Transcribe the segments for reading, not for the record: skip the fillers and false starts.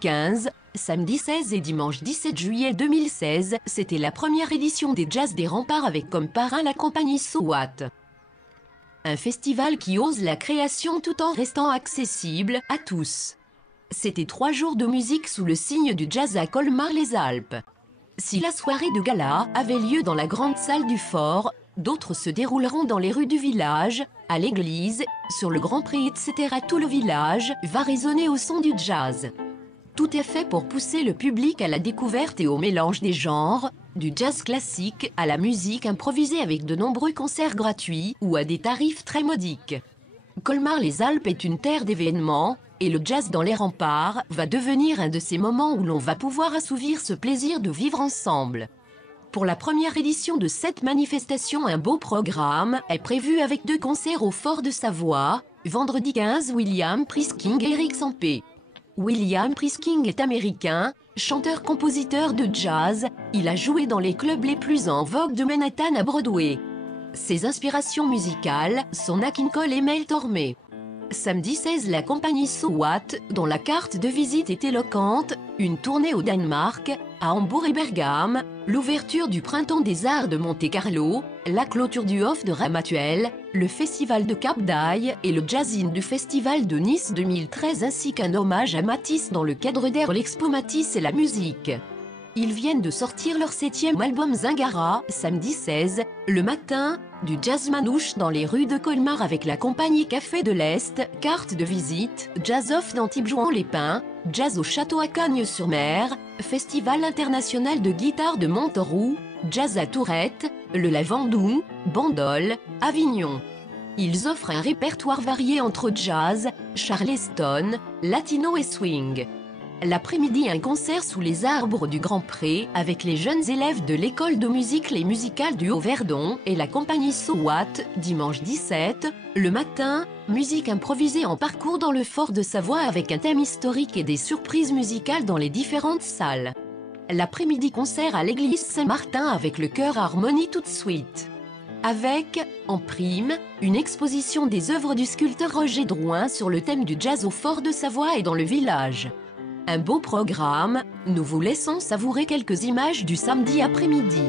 15, samedi 16 et dimanche 17 juillet 2016, c'était la première édition des Jazz des Remparts avec comme parrain la compagnie So What. Un festival qui ose la création tout en restant accessible à tous. C'était 3 jours de musique sous le signe du jazz à Colmar-les-Alpes. Si la soirée de gala avait lieu dans la grande salle du fort, d'autres se dérouleront dans les rues du village, à l'église, sur le Grand Prix, etc. Tout le village va résonner au son du jazz. Tout est fait pour pousser le public à la découverte et au mélange des genres, du jazz classique à la musique improvisée avec de nombreux concerts gratuits ou à des tarifs très modiques. Colmar-les-Alpes est une terre d'événements, et le jazz dans les remparts va devenir un de ces moments où l'on va pouvoir assouvir ce plaisir de vivre ensemble. Pour la première édition de cette manifestation, un beau programme est prévu avec 2 concerts au Fort de Savoie, vendredi 15, William Prisking et Eric Sampé. William Prisking est américain, chanteur-compositeur de jazz, il a joué dans les clubs les plus en vogue de Manhattan à Broadway. Ses inspirations musicales sont Nat King Cole et Mel Tormé. Samedi 16, la compagnie So What, dont la carte de visite est éloquente, une tournée au Danemark, à Hambourg et Bergame, l'ouverture du Printemps des Arts de Monte-Carlo, la clôture du Off de Ramatuelle, le Festival de Cap d'Aille et le Jazz-In du Festival de Nice 2013 ainsi qu'un hommage à Matisse dans le cadre d'Expo Matisse et la musique. Ils viennent de sortir leur 7e album Zingara, samedi 16, le matin, du jazz manouche dans les rues de Colmar avec la compagnie Café de l'Est, carte de visite, Jazz Off d'Antibes-Juan-les-Pins, Jazz au Château à Cagnes-sur-Mer, Festival international de guitare de Montauroux, Jazz à Tourette, le Lavandou, Bandol, Avignon. Ils offrent un répertoire varié entre jazz, charleston, latino et swing. L'après-midi, un concert sous les arbres du Grand Pré avec les jeunes élèves de l'école de musique Les Musicales du Haut-Verdon et la compagnie So What, dimanche 17. Le matin, musique improvisée en parcours dans le Fort de Savoie avec un thème historique et des surprises musicales dans les différentes salles. L'après-midi, concert à l'église Saint-Martin avec le chœur Harmonie tout de suite. Avec, en prime, une exposition des œuvres du sculpteur Roger Drouin sur le thème du jazz au Fort de Savoie et dans le village. Un beau programme, nous vous laissons savourer quelques images du samedi après-midi.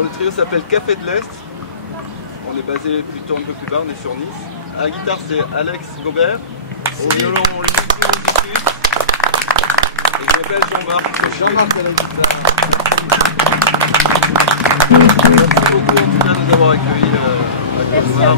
Le trio s'appelle Café de l'Est. On est basé plutôt un peu plus bas, on est sur Nice. À la guitare c'est Alex Gobert. Au violon Lucie. Et je m'appelle Jean-Marc. Jean-Marc à la guitare. Merci beaucoup en tout cas de nous avoir accueillis à Colmar.